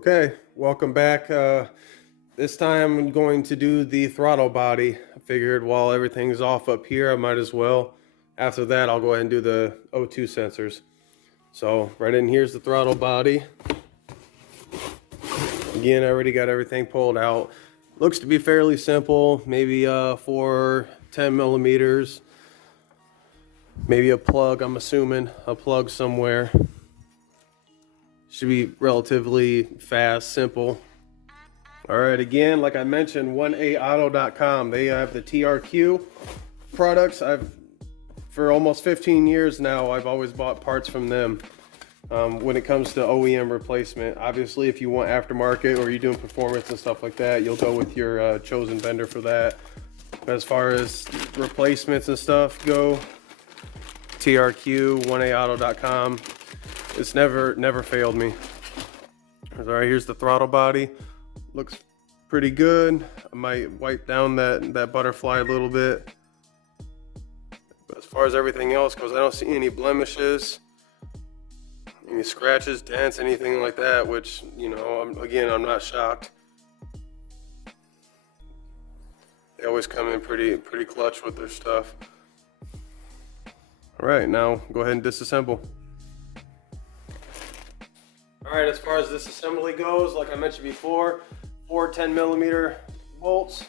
Okay, welcome back. This time I'm going to do the throttle body. I figured while everything's off up here, I might as well. After that, I'll go ahead and do the O2 sensors. So right in here's the throttle body. Again, I already got everything pulled out. Looks to be fairly simple, maybe for 10 millimeters. Maybe a plug, I'm assuming, a plug somewhere. Should be relatively fast, simple. All right, again, like I mentioned, 1AAuto.com. They have the TRQ products. For almost 15 years now, I've always bought parts from them. When it comes to OEM replacement, obviously, if you want aftermarket or you're doing performance and stuff like that, you'll go with your chosen vendor for that. But as far as replacements and stuff go, TRQ, 1AAuto.com. It's never failed me. All right, here's the throttle body. Looks pretty good. I might wipe down that butterfly a little bit. But as far as everything else goes, I don't see any blemishes, any scratches, dents, anything like that, which, you know, I'm not shocked. They always come in pretty clutch with their stuff. All right, now go ahead and disassemble. All right, as far as this assembly goes, like I mentioned before, 4 10mm bolts.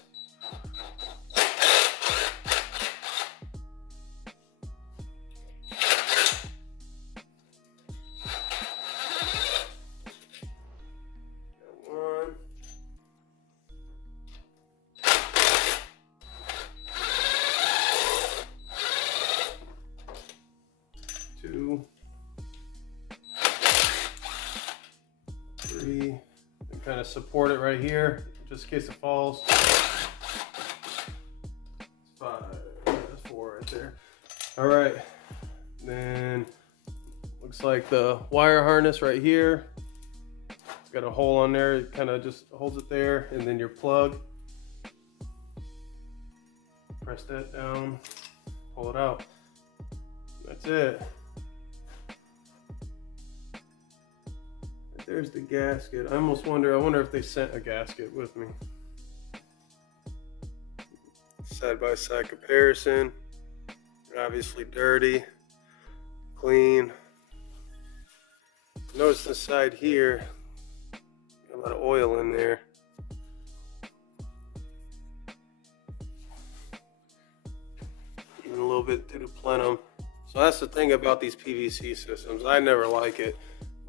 One. Two. 3, and kind of support it right here, just in case it falls. 5, that's 4 right there. All right, then looks like the wire harness right here. It's got a hole on there, it kind of just holds it there, and then your plug. Press that down, pull it out. That's it. There's the gasket. I wonder if they sent a gasket with me. Side-by-side comparison. Obviously dirty, clean. Notice the side here, got a lot of oil in there. Even a little bit through the plenum. So that's the thing about these PVC systems. I never like it.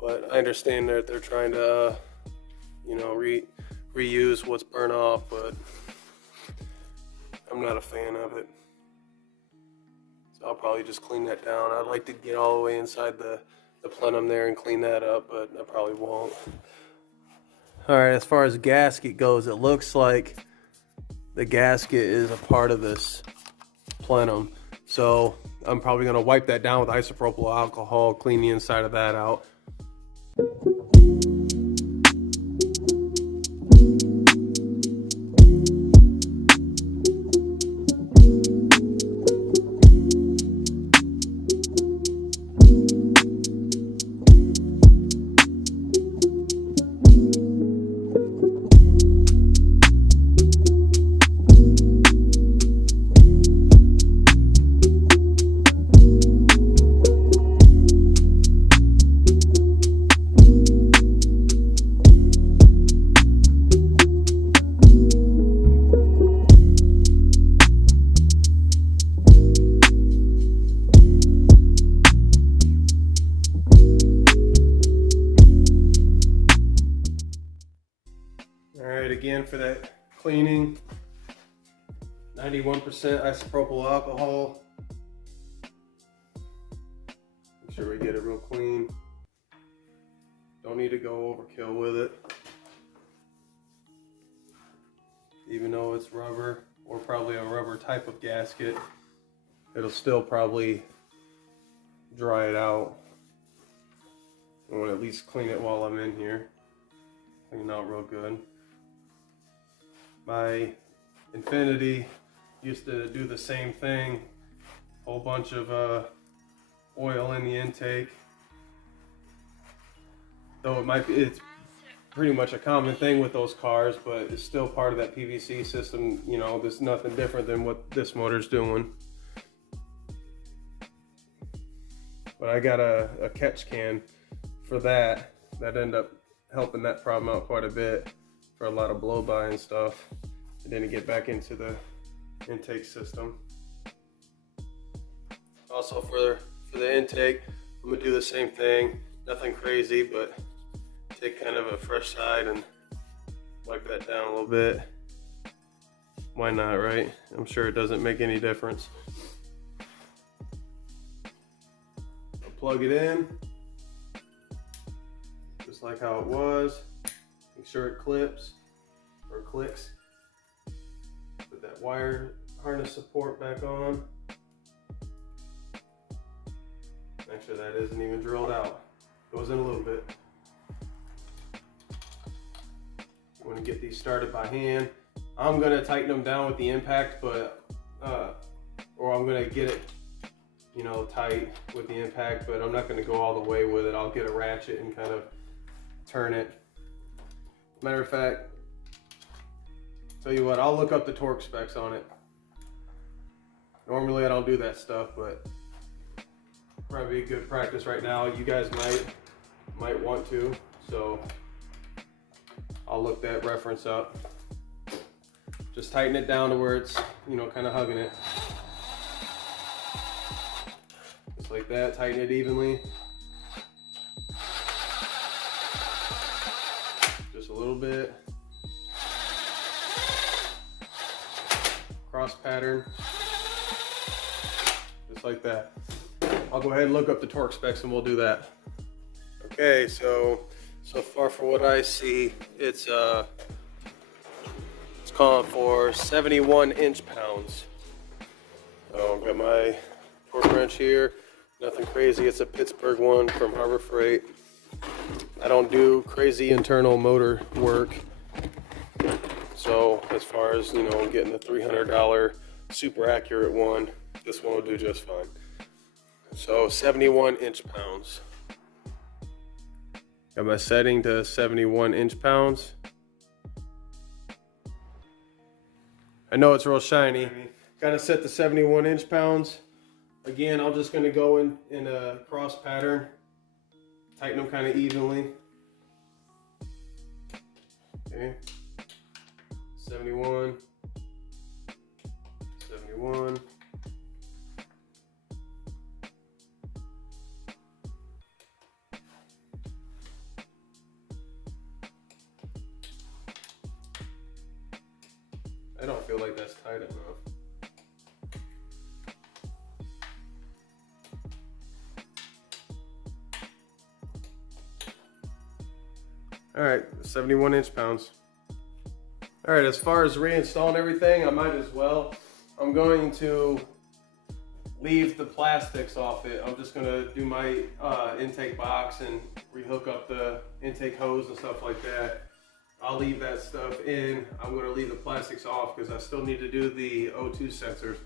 But I understand that they're trying to, you know, reuse what's burnt off, but I'm not a fan of it. So I'll probably just clean that down. I'd like to get all the way inside the plenum there and clean that up, but I probably won't. All right, as far as gasket goes, it looks like the gasket is a part of this plenum. So I'm probably gonna wipe that down with isopropyl alcohol, clean the inside of that out. Again, for that cleaning, 91% isopropyl alcohol. Make sure we get it real clean. Don't need to go overkill with it. Even though it's rubber, or probably a rubber type of gasket, it'll still probably dry it out. I want to at least clean it while I'm in here. Clean it out real good. My Infinity used to do the same thing. Whole bunch of oil in the intake. Though it's pretty much a common thing with those cars, but it's still part of that PVC system. You know, there's nothing different than what this motor's doing. But I got a catch can for that. That ended up helping that problem out quite a bit for a lot of blow by and stuff. And then to get back into the intake system. Also for the intake, I'm gonna do the same thing. Nothing crazy, but take kind of a fresh side and wipe that down a little bit. Why not, right? I'm sure it doesn't make any difference. I'll plug it in, just like how it was. Make sure it clips or clicks. Put that wire harness support back on. Make sure that isn't even drilled out. Goes in a little bit. You want to get these started by hand. I'm going to tighten them down with the impact, but or I'm going to get it, you know, tight with the impact, but I'm not going to go all the way with it. I'll get a ratchet and kind of turn it. Matter of fact, tell you what, I'll look up the torque specs on it. Normally I don't do that stuff, but probably a good practice right now. You guys might want to, so I'll look that reference up. Just tighten it down to where it's, you know, kind of hugging it. Just like that, tighten it evenly. Just a little bit. Cross pattern. Just like that. I'll go ahead and look up the torque specs and we'll do that. Okay, so far for what I see, it's calling for 71 inch-pounds. So I've got my torque wrench here. Nothing crazy. It's a Pittsburgh one from Harbor Freight. I don't do crazy internal motor work. So as far as, you know, getting a $300 super accurate one, this one will do just fine. So 71 inch-pounds. Got my setting to 71 inch-pounds. I know it's real shiny. Got it set to 71 inch-pounds. Again, I'm just going to go in a cross pattern. Tighten them kind of evenly. Okay. 71. 71. I don't feel like that's tight enough. All right, 71 inch-pounds. All right, as far as reinstalling everything, I might as well. I'm going to leave the plastics off it. I'm just gonna do my intake box and rehook up the intake hose and stuff like that. I'll leave that stuff in. I'm gonna leave the plastics off because I still need to do the O2 sensors.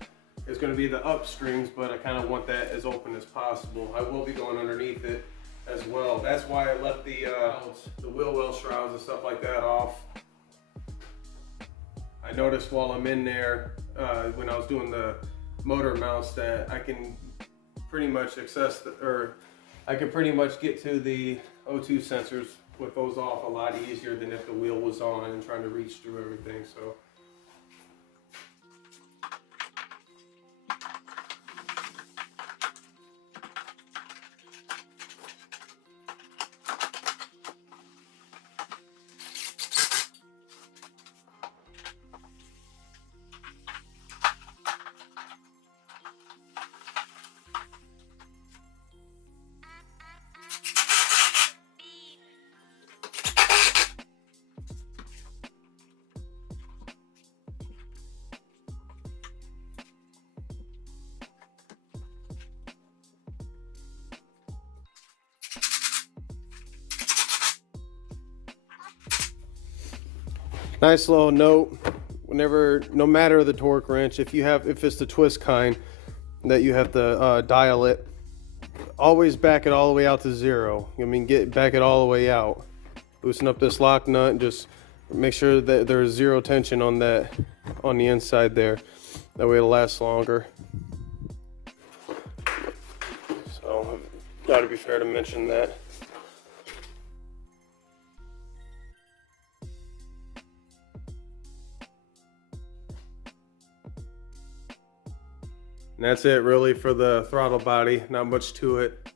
It's gonna be the upstreams, but I kind of want that as open as possible. I will be going underneath it as well. That's why I left the wheel well shrouds and stuff like that off. I noticed while I'm in there, when I was doing the motor mounts, that I can pretty much I can pretty much get to the O2 sensors with those off a lot easier than if the wheel was on and trying to reach through everything. So nice little note, no matter the torque wrench, if it's the twist kind that you have to dial it, always back it all the way out to 0. I mean, back it all the way out. loosen up this lock nut and just make sure that there's zero tension on that, on the inside there. That way it'll last longer. So, gotta be fair to mention that. And that's it really for the throttle body, not much to it.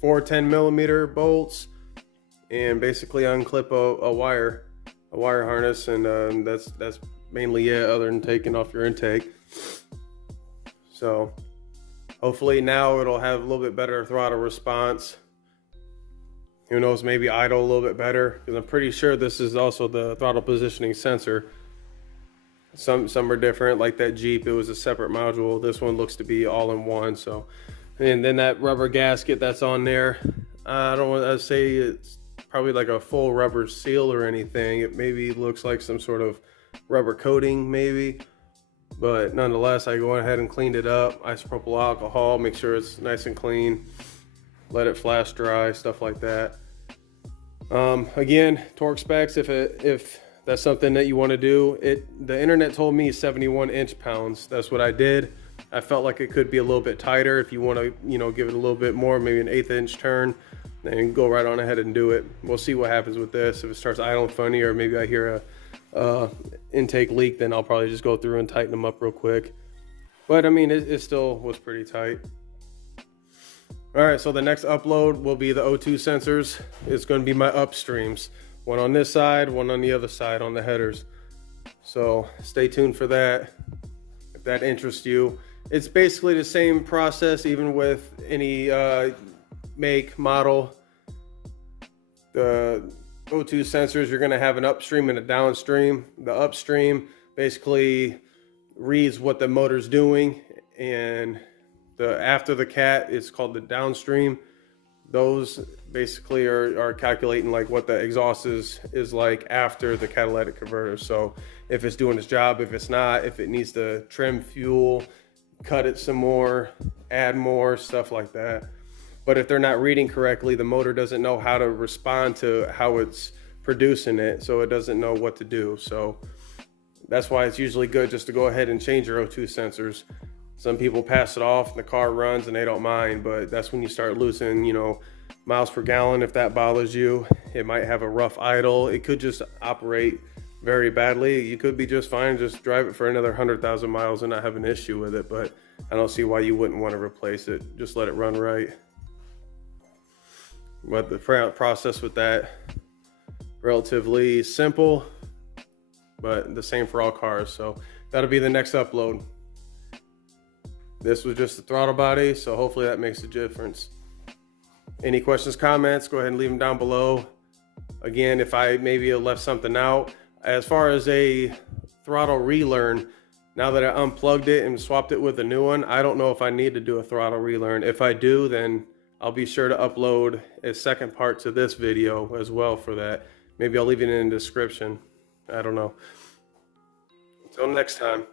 4 10mm bolts, and basically unclip a wire harness, and that's mainly it, other than taking off your intake. So hopefully now it'll have a little bit better throttle response. Who knows, maybe idle a little bit better, because I'm pretty sure this is also the throttle positioning sensor. Some are different, like that Jeep, it was a separate module. This one looks to be all in one. So, and then that rubber gasket that's on there, I don't want to say it's probably like a full rubber seal or anything. It maybe looks like some sort of rubber coating maybe, but nonetheless, I go ahead and cleaned it up. Isopropyl alcohol, make sure it's nice and clean, let it flash dry, stuff like that. Again, torque specs, if that's something that you want to do, the internet told me 71 inch-pounds. That's what I did. I felt like it could be a little bit tighter. If you want to, give it a little bit more, maybe an 1/8 inch turn, then go right on ahead and do it. We'll see what happens with this. If it starts idling funny, or maybe I hear a intake leak, then I'll probably just go through and tighten them up real quick. But I mean, it still was pretty tight. All right, so the next upload will be the O2 sensors. It's going to be my upstreams. One on this side, one on the other side on the headers. So stay tuned for that, if that interests you. It's basically the same process, even with any make, model. The O2 sensors, you're gonna have an upstream and a downstream. The upstream basically reads what the motor's doing, and after the cat is called the downstream. Those basically are calculating like what the exhaust is like after the catalytic converter. So if it's doing its job, if it's not, if it needs to trim fuel, cut it some more, add more, stuff like that. But if they're not reading correctly, the motor doesn't know how to respond to how it's producing it, so it doesn't know what to do. So that's why it's usually good just to go ahead and change your O2 sensors. Some people pass it off and the car runs and they don't mind, but that's when you start losing, miles per gallon. If that bothers you, it might have a rough idle. It could just operate very badly. You could be just fine, just drive it for another 100,000 miles and not have an issue with it, but I don't see why you wouldn't want to replace it. Just let it run right. But the process with that, relatively simple, but the same for all cars. So that'll be the next upload. This was just the throttle body, so hopefully that makes a difference. Any questions, comments, go ahead and leave them down below. Again, if I maybe left something out, as far as a throttle relearn, now that I unplugged it and swapped it with a new one, I don't know if I need to do a throttle relearn. If I do, then I'll be sure to upload a second part to this video as well for that. Maybe I'll leave it in the description. I don't know. Until next time.